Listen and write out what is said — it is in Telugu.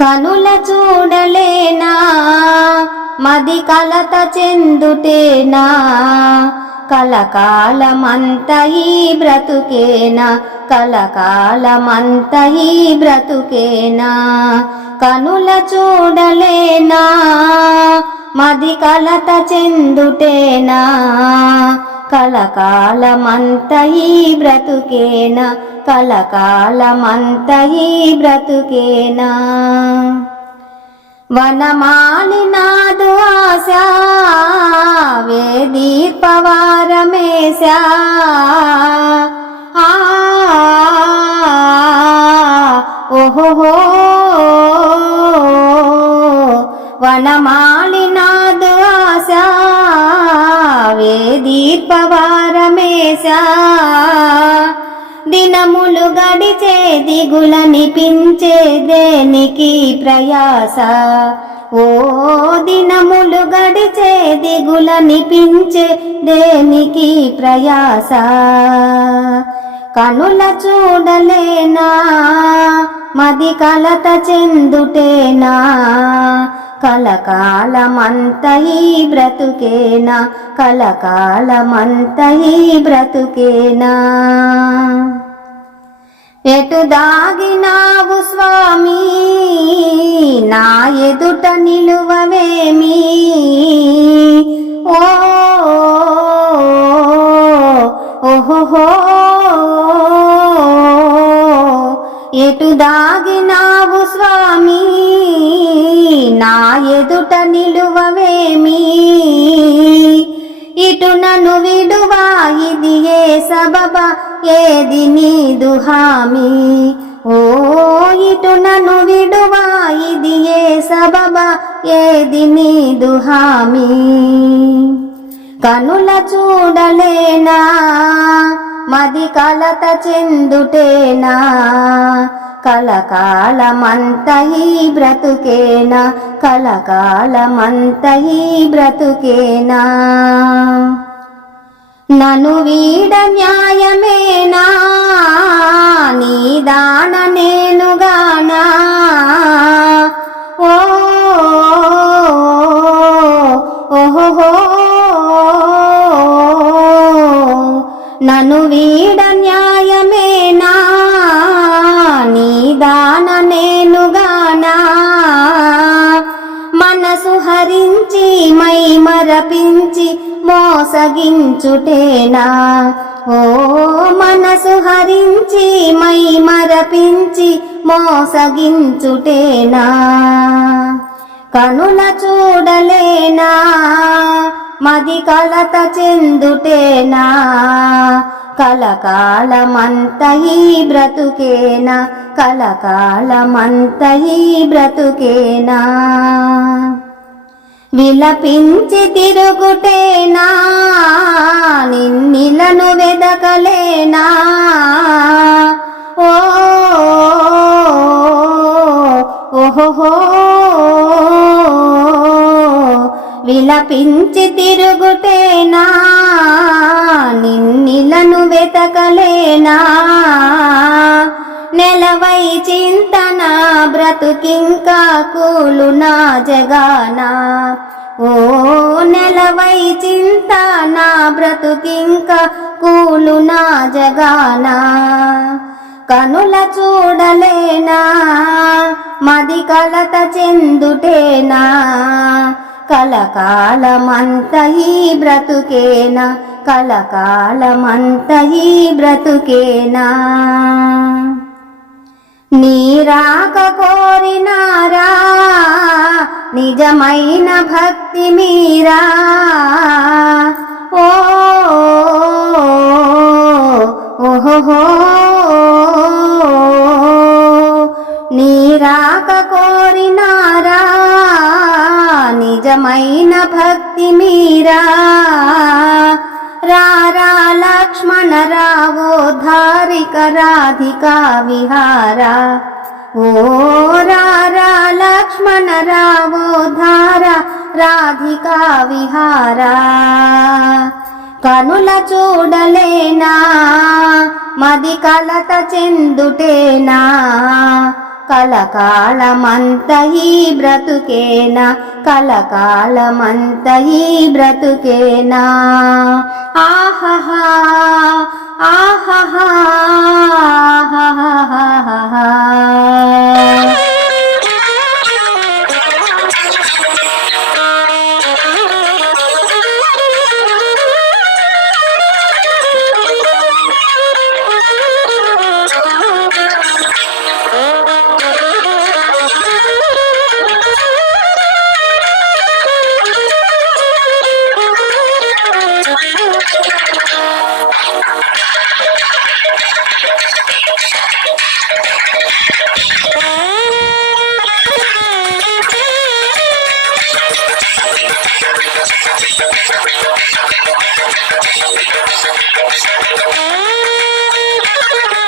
కనుల చూడలేనా? మది కలత చెందుటేనా కలకాలమంత ఈ బ్రతుకేనా? కలకాలమంత ఈ బ్రతుకేనా? కనుల చూడలేనా? మది కలత చెందుటేనా కలకాలమంత ఈ బ్రతుకేనా? కలకాలమంత ఈ బ్రతుకేనా? వనమాలినాదు ఆశా వేదీర్పవారమేశా ఆ ఓహో వనమా గడిచే దిగులనిపించే దేనికి ప్రయాస? ఓ దినములు గడిచే దిగులనిపించే దేనికి ప్రయాస? కనుల చూడలేనా? మది కలత చెందుటేనా? కలకాలమంత ఈ బ్రతుకేనా? కలకాలమంత ఈ బ్రతుకేనా? ఎటు దాగినావు స్వామి? నా ఎదుట నిలువవేమి? ఓ ఓహో ఎటు దాగినావు స్వామి? నా ఎదుట నిలువవేమి? ఇటు నన్ను విడువా? ఇది ఏ సబబా? ఏది నీదు హామీ? ఓ ఇటు నన్ను విడువా ఇది ఏ సబబ? ఏది నీదు హామీ? కనుల చూడలేనా? మది కలత చెందుటేనా? కలకాలమంత ఈ బ్రతుకేనా? కలకాలమంత ఈ బ్రతుకేనా? నను వీడ న్యాయమేనా? నీ దాన నేనుగానా ఓ ఓహో నను వీడ న్యాయమేనా? నీ దాన నేనుగానా మనసు హరించి మై మరపించి మోసగించుటేనా? ఓ మనసు హరించి మై మరపించి మోసగించుటేనా? కనుల చూడలేనా? మది కలత చెందుటేనా? కలకాలమంత ఈ బ్రతుకేనా? కలకాలమంత ఈ బ్రతుకేనా? విలపించి తిరుగుటే ఓహో విలపించి తిరుగుటేనా నిన్నిలను వెతకలేనా? నెలవై చింతన బ్రతుకింకా కూలు నా జగానా? ఓ నెలవై చింతన బ్రతుకింకా కూలు నా జగానా? కనుల చూడలేనా? మది కలత చెందుటేనా? కలకాలమంత ఈ బ్రతుకేనా? కలకాలమంత ఈ బ్రతుకేనా? నీరాక కోరినారా? నిజమైన భక్తి మీరా? ఓ ధారిక రాధికా విహారా ఓ రారా లక్ష్మణ రావో ధార రాధికా విహారా కనుల చూడలేనా మది కలత చెందుటేనా కలకాలమంత ఈ బ్రతుకేనా? కలకాలమంత ఈ బ్రతుకేనా? ఆహహా ఆహహా Thank you.